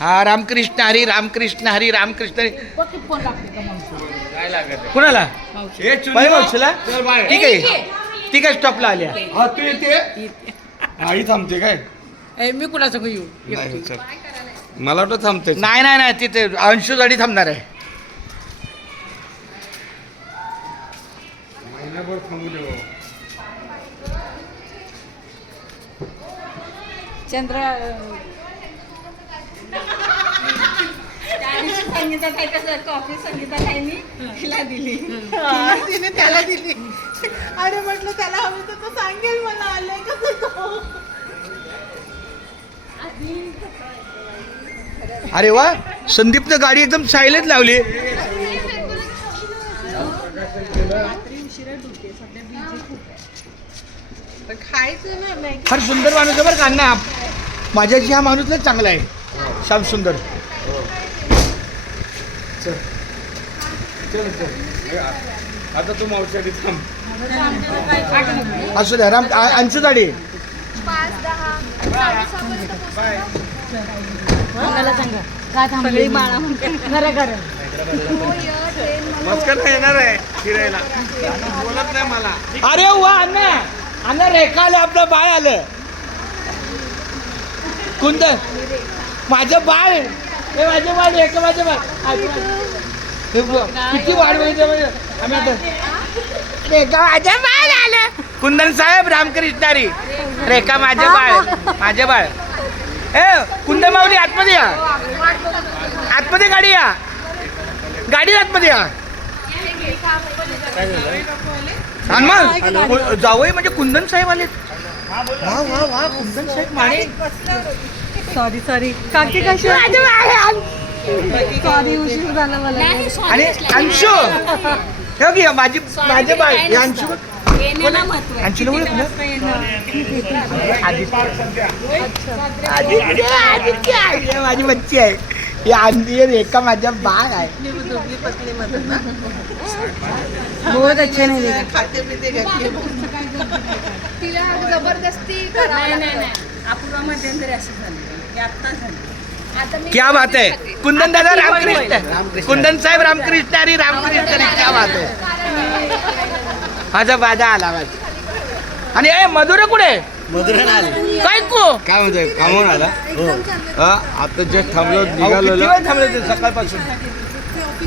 हा रामकृष्ण हरी रामकृष्ण हरी रामकृष्ण. हरी काय लागत कुणाला मावशीला. ठीक आहे. ती काय स्टॉपला आल्या. हा तू येते? आई थांबते काय? ए, मी कुणाचं येऊ? नाही चल. मला वाटतं थांबते नाही नाही नाही तिथे अंशू गाडी थांबणार आहे. महिनाभर थांबू दे चंद्र कसं कॉफी मी तिला दिली. तिने त्याला दिली. अरे म्हटलं त्याला हवी तर तो सांगेल मला आलंय कसं अरे वा संदीपनं गाडी एकदम सायलेंट लावली. ना फार सुंदर माणूस आहे बरं का अण्णा. माझ्याशी हा माणूस चांगला आहे. श्याम सुंदर. चल. चल आता तू मावशाडी थांब. असू द्या राम गाडी येणार आहे फिरायला. बोलत नाही मला. अरे वा अण्णा. अण्णा रेखा आलं आपलं बाळ आलं. कुंद माझं बाळ हे माझं माझं बाळ हे बघ, किती वाढ बघितलं म्हणजे आम्ही आता रेखा माझं बाळ आलं. कुंदन साहेब रामकृष्णारी रेखा माझं बाळ माझं बाळ. ए कुंद माऊली आतमध्ये या. आतमध्ये गाडी या. गाडी आतमध्ये या. आणि मग जावई म्हणजे कुंदन साहेब आले वा वा वा कुंदन साहेब माने. सॉरी सॉरी काकी कशी सॉरी उशीर झाला मला. आणि अंशू! माझी माझे बाळ. हे अंशू बघ. येण्याला महत्त्व आहे. अंशूला ओळख ना? आदित्य. आदित्य आदित्य. आहे. माझी बच्ची आहे. ही आंधी रेखा माझ्या बाळ आहे. बहुत अच्छे नाही खाते पिते तिला जबरदस्ती करावं लागतं. अपूर्वा मध्यंतरी असं झालं. हे आत्ता झालं. आता मी क्या बात आहे. कुंदन दादा. रामकृष्ण. कुंदन साहेब रामकृष्ण हरी रामकृष्ण क्या बात आहे. माझा बाजा आला माझा आणि ए मधुरा कुठे? मधुरा आली. काय को काय म्हणतोय? कामावर आला हा. आता जे थांबलो निघालो थांबले ते सकाळपासून?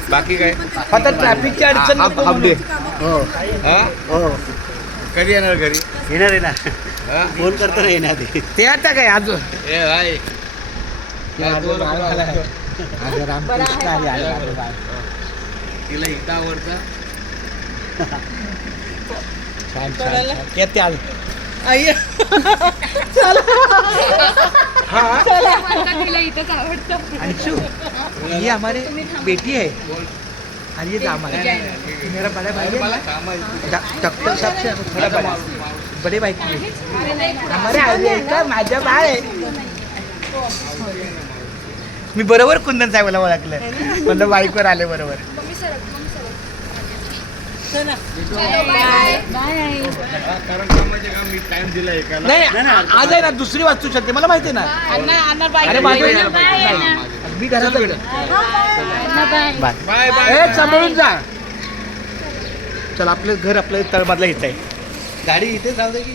बाकी काय? आता ट्रॅफिकची अडचण. हो हा हो. कधी येणार घरी? येणार आहे ना हा? फोन करताना येणार ते ते आता काय अजून? ए भाई. तिला इथं आवडतं. छान छान. येते अंशु ये हमारे बेटी है और ये दामाद मेरा बड़ा भाई है डॉक्टर साहब से थोड़ा बड़ा बड़े भाई की बेटी. हमारे आले का? माझ्या बाळ आहे. मी बरोबर कुंदन साहेबाला ओळखलं. म्हणलं बाईकवर आले बरोबर. मम्मी सरक मम्मी सरक चलो बाय कारण का का मी टाइम दिला एकाला नाही आज आहे ना दुसरी वास्तू शकते. मला माहिती आहे ना. अरे. मी घरात. बाय. सांभाळून जा. चल आपलं घर आपलं तळबादला येत आहे. गाडी इथे जाऊ की